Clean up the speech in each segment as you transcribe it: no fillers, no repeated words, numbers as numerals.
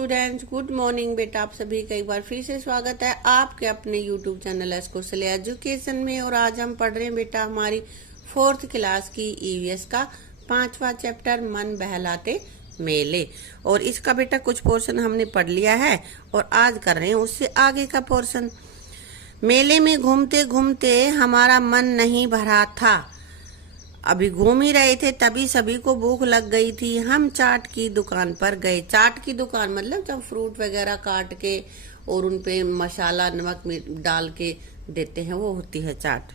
Students, good morning बेटा। आप सभी का एक बार फिर से स्वागत है आपके अपने यूट्यूब चैनल एस्कोसल एजुकेशन में। और आज हम पढ़ रहे हैं बेटा हमारी 4th क्लास की ईवीएस का 5वां चैप्टर मन बहलाते मेले। और इसका बेटा कुछ पोर्शन हमने पढ़ लिया है और आज कर रहे हैं उससे आगे का पोर्शन। मेले में घूमते घूमते हमारा मन नहीं भरा था। अभी घूम ही रहे थे तभी सभी को भूख लग गई थी। हम चाट की दुकान पर गए। चाट की दुकान मतलब जब फ्रूट वगैरह काट के और उन पे मसाला नमक डाल के देते हैं वो होती है चाट।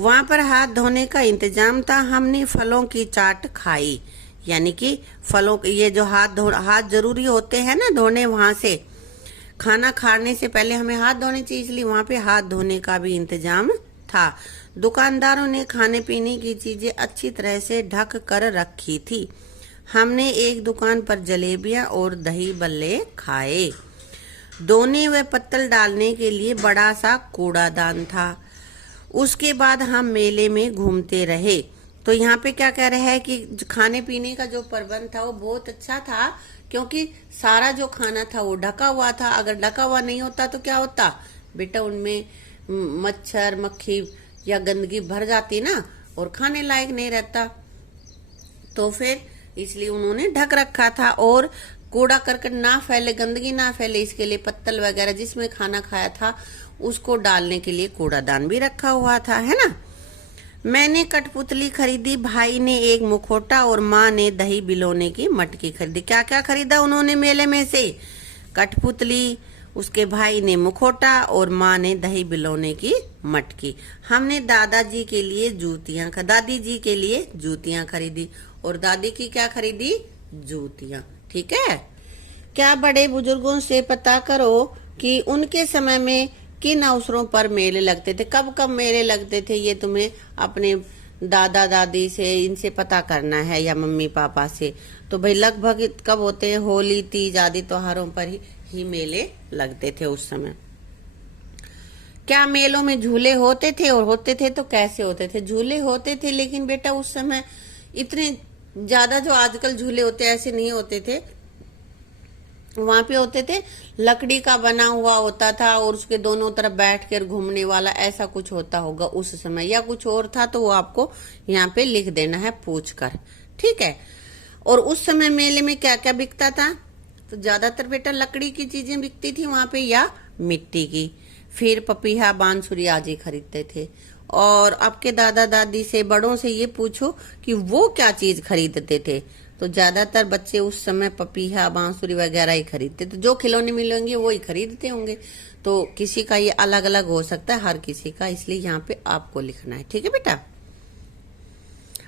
वहां पर हाथ धोने का इंतजाम था। हमने फलों की चाट खाई, यानी कि फलों ये जो हाथ जरूरी होते हैं ना धोने। वहां से खाना खाने से पहले हमें हाथ धोने चाहिए, इसलिए वहां पे हाथ धोने का भी इंतजाम था। दुकानदारों ने खाने पीने की चीजें अच्छी तरह से ढक कर रखी थी। हमने एक दुकान पर जलेबियां और दही बल्ले खाए। दोने व पत्तल डालने के लिए बड़ा सा कूड़ादान था। उसके बाद हम मेले में घूमते रहे। तो यहाँ पे क्या कह रहे हैं कि खाने पीने का जो प्रबंध था वो बहुत अच्छा था, क्योंकि सारा जो खाना था वो ढका हुआ था। अगर ढका हुआ नहीं होता तो क्या होता बेटा, उनमें मच्छर मक्खी या गंदगी भर जाती ना और खाने लायक नहीं रहता। तो फिर इसलिए उन्होंने ढक रखा था और कूड़ा करकट ना फैले, गंदगी ना फैले, इसके लिए पत्तल वगैरह जिसमें खाना खाया था उसको डालने के लिए कूड़ादान भी रखा हुआ था, है ना। मैंने कठपुतली खरीदी, भाई ने एक मुखौटा और माँ ने दही बिलोने की मटकी खरीदी। क्या क्या खरीदा उन्होंने मेले में से? कठपुतली, उसके भाई ने मुखौटा और माँ ने दही बिलोने की मटकी। हमने दादी जी के लिए जूतियां खरीदी और दादी की क्या खरीदी? जूतियां। ठीक है। क्या बड़े बुजुर्गों से पता करो कि उनके समय में किन अवसरों पर मेले लगते थे। कब कब मेले लगते थे ये तुम्हें अपने दादा दादी से इनसे पता करना है या मम्मी पापा से। तो भाई लगभग कब होते हैं? होली तीज आदि त्योहारों पर ही मेले लगते थे उस समय। क्या मेलों में झूले होते थे? और होते थे तो कैसे होते थे? झूले होते थे, लेकिन बेटा उस समय इतने ज्यादा जो आजकल झूले होते ऐसे नहीं होते थे। वहां पे होते थे लकड़ी का बना हुआ होता था और उसके दोनों तरफ बैठ कर घूमने वाला, ऐसा कुछ होता होगा उस समय, या कुछ और था तो वो आपको यहाँ पे लिख देना है पूछ कर। ठीक है। और उस समय मेले में क्या क्या बिकता था? तो ज्यादातर बेटा लकड़ी की चीजें बिकती थी वहां पे या मिट्टी की। फिर पपीहा बांसुरी आदि खरीदते थे। और आपके दादा दादी से बड़ों से ये पूछो कि वो क्या चीज खरीदते थे। तो ज्यादातर बच्चे उस समय पपीहा बांसुरी वगैरह ही खरीदते थे। जो खिलौने मिलेंगे वो ही खरीदते होंगे। तो किसी का ये अलग अलग हो सकता है, हर किसी का, इसलिए यहाँ पे आपको लिखना है। ठीक है बेटा।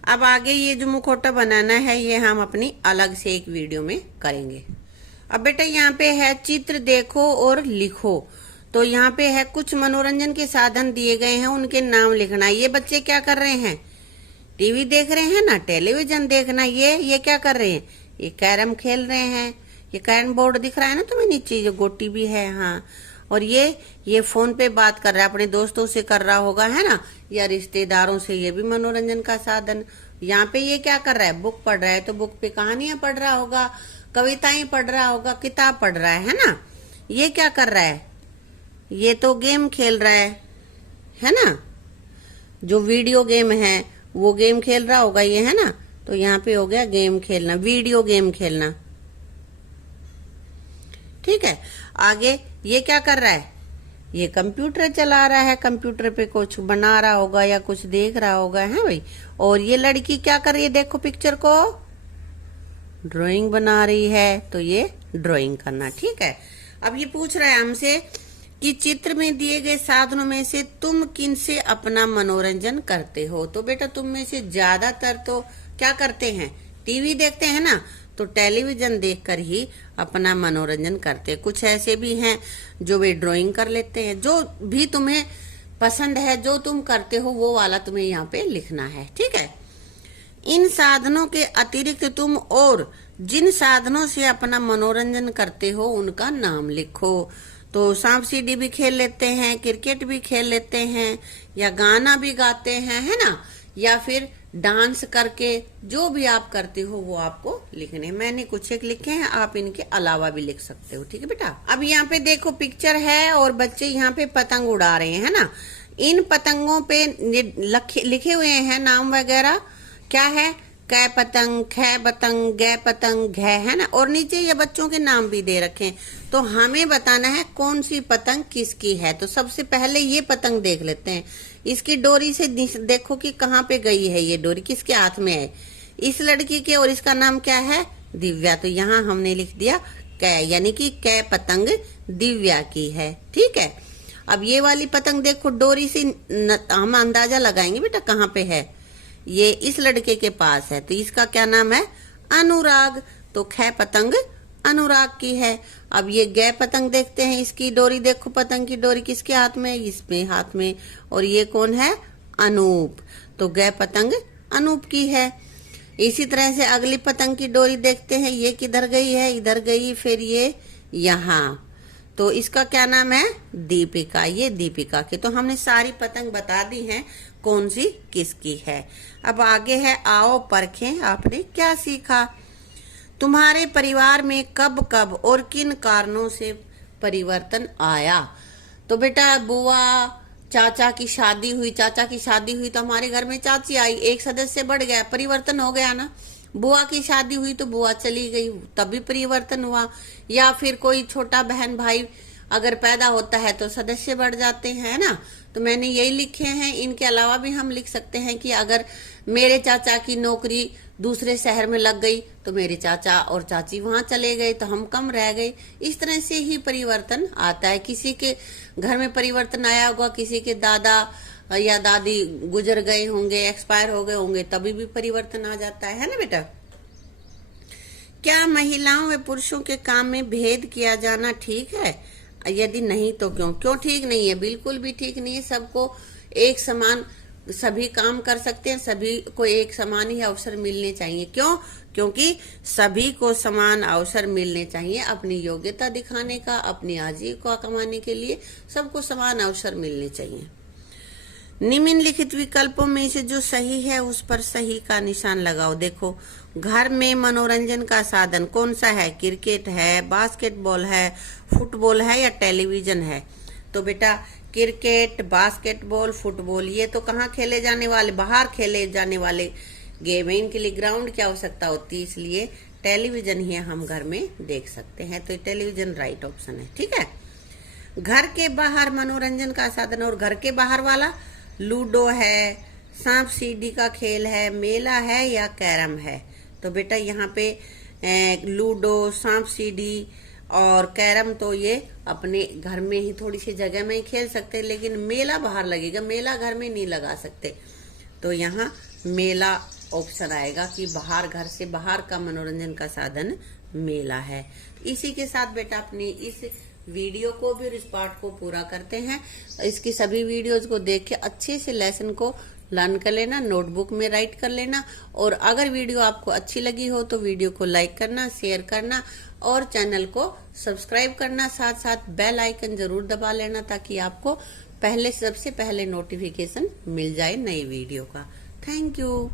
अब आगे ये जो मुखौटा बनाना है ये हम अपनी अलग से एक वीडियो में करेंगे। अब बेटा यहाँ पे है चित्र देखो और लिखो। तो यहाँ पे है कुछ मनोरंजन के साधन दिए गए हैं, उनके नाम लिखना है। ये बच्चे क्या कर रहे हैं? टीवी देख रहे हैं ना, टेलीविजन देखना। ये क्या कर रहे हैं? ये कैरम खेल रहे हैं। ये कैरम बोर्ड दिख रहा है ना तुम्हें नीचे, ये गोटी भी है। हाँ। और ये फोन पे बात कर रहा है, अपने दोस्तों से कर रहा होगा, है ना, या रिश्तेदारों से। ये भी मनोरंजन का साधन। यहाँ पे ये क्या कर रहा है? बुक पढ़ रहा है, तो बुक पे कहानियां पढ़ रहा होगा, कविताएं पढ़ रहा होगा, किताब पढ़ रहा है ना। ये क्या कर रहा है? ये तो गेम खेल रहा है ना। जो वीडियो गेम है वो गेम खेल रहा होगा ये, है ना। तो यहाँ पे हो गया गेम खेलना, वीडियो गेम खेलना। ठीक है। आगे ये क्या कर रहा है? ये कंप्यूटर चला रहा है, कंप्यूटर पे कुछ बना रहा होगा या कुछ देख रहा होगा, है भाई। और ये लड़की क्या कर रही है? देखो पिक्चर को, ड्राइंग बना रही है। तो ये ड्राइंग करना। ठीक है। अब ये पूछ रहा है हमसे कि चित्र में दिए गए साधनों में से तुम किन से अपना मनोरंजन करते हो। तो बेटा तुम में से ज्यादातर तो क्या करते हैं? टीवी देखते हैं ना, तो टेलीविजन देखकर ही अपना मनोरंजन करते हैं। कुछ ऐसे भी हैं जो वे ड्राइंग कर लेते हैं। जो भी तुम्हें पसंद है, जो तुम करते हो, वो वाला तुम्हें यहाँ पे लिखना है। ठीक है। इन साधनों के अतिरिक्त तुम और जिन साधनों से अपना मनोरंजन करते हो उनका नाम लिखो। तो सांप सीढ़ी भी खेल लेते हैं, क्रिकेट भी खेल लेते हैं, या गाना भी गाते हैं, है ना, या फिर डांस करके, जो भी आप करते हो वो आपको लिखने। मैंने कुछ एक लिखे हैं, आप इनके अलावा भी लिख सकते हो। ठीक है बेटा। अब यहाँ पे देखो पिक्चर है और बच्चे यहाँ पे पतंग उड़ा रहे हैं, है ना। इन पतंगों पे लिखे हुए हैं नाम वगैरह, क्या है, कै पतंग, खे पतंग, गै पतंग, घै, है ना। और नीचे ये बच्चों के नाम भी दे रखे हैं। तो हमें बताना है कौन सी पतंग किसकी है। तो सबसे पहले ये पतंग देख लेते हैं। इसकी डोरी से देखो कि कहाँ पे गई है ये डोरी, किसके हाथ में है, इस लड़की के, और इसका नाम क्या है, दिव्या। तो यहाँ हमने लिख दिया कै, यानी कि कै पतंग दिव्या की है। ठीक है। अब ये वाली पतंग देखो, डोरी से हम अंदाजा लगाएंगे बेटा कहाँ पे है, ये इस लड़के के पास है। तो इसका क्या नाम है, अनुराग। तो खे पतंग अनुराग की है। अब ये गै पतंग देखते हैं, इसकी डोरी देखो, पतंग की डोरी किसके हाथ में, इसमें हाथ में। और ये कौन है, अनूप। तो गै पतंग अनूप की है। इसी तरह से अगली पतंग की डोरी देखते हैं, ये किधर गई है, इधर गई, फिर ये यहाँ। तो इसका क्या नाम है, दीपिका। ये दीपिका की। तो हमने सारी पतंग बता दी हैं कौन सी किसकी है। अब आगे है, आओ परखें आपने क्या सीखा। तुम्हारे परिवार में कब कब और किन कारणों से परिवर्तन आया। तो बेटा बुआ चाचा की शादी हुई, चाचा की शादी हुई तो हमारे घर में चाची आई, एक सदस्य बढ़ गया, परिवर्तन हो गया ना। बुआ की शादी हुई तो बुआ चली गई, तब भी परिवर्तन हुआ। या फिर कोई छोटा बहन भाई अगर पैदा होता है तो सदस्य बढ़ जाते हैं ना। तो मैंने यही लिखे हैं। इनके अलावा भी हम लिख सकते हैं कि अगर मेरे चाचा की नौकरी दूसरे शहर में लग गई तो मेरे चाचा और चाची वहां चले गए तो हम कम रह गए। इस तरह से ही परिवर्तन आता है। किसी के घर में परिवर्तन आया होगा, किसी के दादा या दादी गुजर गए होंगे, एक्सपायर हो गए होंगे, तभी भी परिवर्तन आ जाता है ना बेटा। क्या महिलाओं व पुरुषों के काम में भेद किया जाना ठीक है, यदि नहीं तो क्यों। क्यों ठीक नहीं है, बिल्कुल भी ठीक नहीं है। सबको एक समान सभी काम कर सकते हैं, सभी को एक समान ही अवसर मिलने चाहिए। क्यों, क्योंकि सभी को समान अवसर मिलने चाहिए अपनी योग्यता दिखाने का, अपनी आजीविका कमाने के लिए सबको समान अवसर मिलने चाहिए। निम्नलिखित विकल्पों में से जो सही है उस पर सही का निशान लगाओ। देखो, घर में मनोरंजन का साधन कौन सा है, क्रिकेट है, बास्केटबॉल है, फुटबॉल है या टेलीविजन है। तो बेटा क्रिकेट, बास्केटबॉल, फुटबॉल ये तो कहाँ खेले जाने वाले, बाहर खेले जाने वाले गेम है। इनके लिए ग्राउंड की आवश्यकता होती है, इसलिए टेलीविजन ही हम घर में देख सकते हैं। तो टेलीविजन राइट ऑप्शन है। ठीक है। घर के बाहर मनोरंजन का साधन, और घर के बाहर वाला लूडो है, सांप सीढ़ी का खेल है, मेला है या कैरम है। तो बेटा यहाँ पे लूडो, सांप सीढ़ी और कैरम तो ये अपने घर में ही थोड़ी सी जगह में ही खेल सकते हैं, लेकिन मेला बाहर लगेगा, मेला घर में नहीं लगा सकते। तो यहाँ मेला ऑप्शन आएगा कि बाहर, घर से बाहर का मनोरंजन का साधन मेला है। इसी के साथ बेटा अपनी इस वीडियो को भी और इस पार्ट को पूरा करते हैं। इसकी सभी वीडियोस को देख के अच्छे से लेसन को लर्न कर लेना, नोटबुक में राइट कर लेना। और अगर वीडियो आपको अच्छी लगी हो तो वीडियो को लाइक करना, शेयर करना और चैनल को सब्सक्राइब करना। साथ साथ बेल आइकन जरूर दबा लेना ताकि आपको सबसे पहले नोटिफिकेशन मिल जाए नई वीडियो का। Thank you.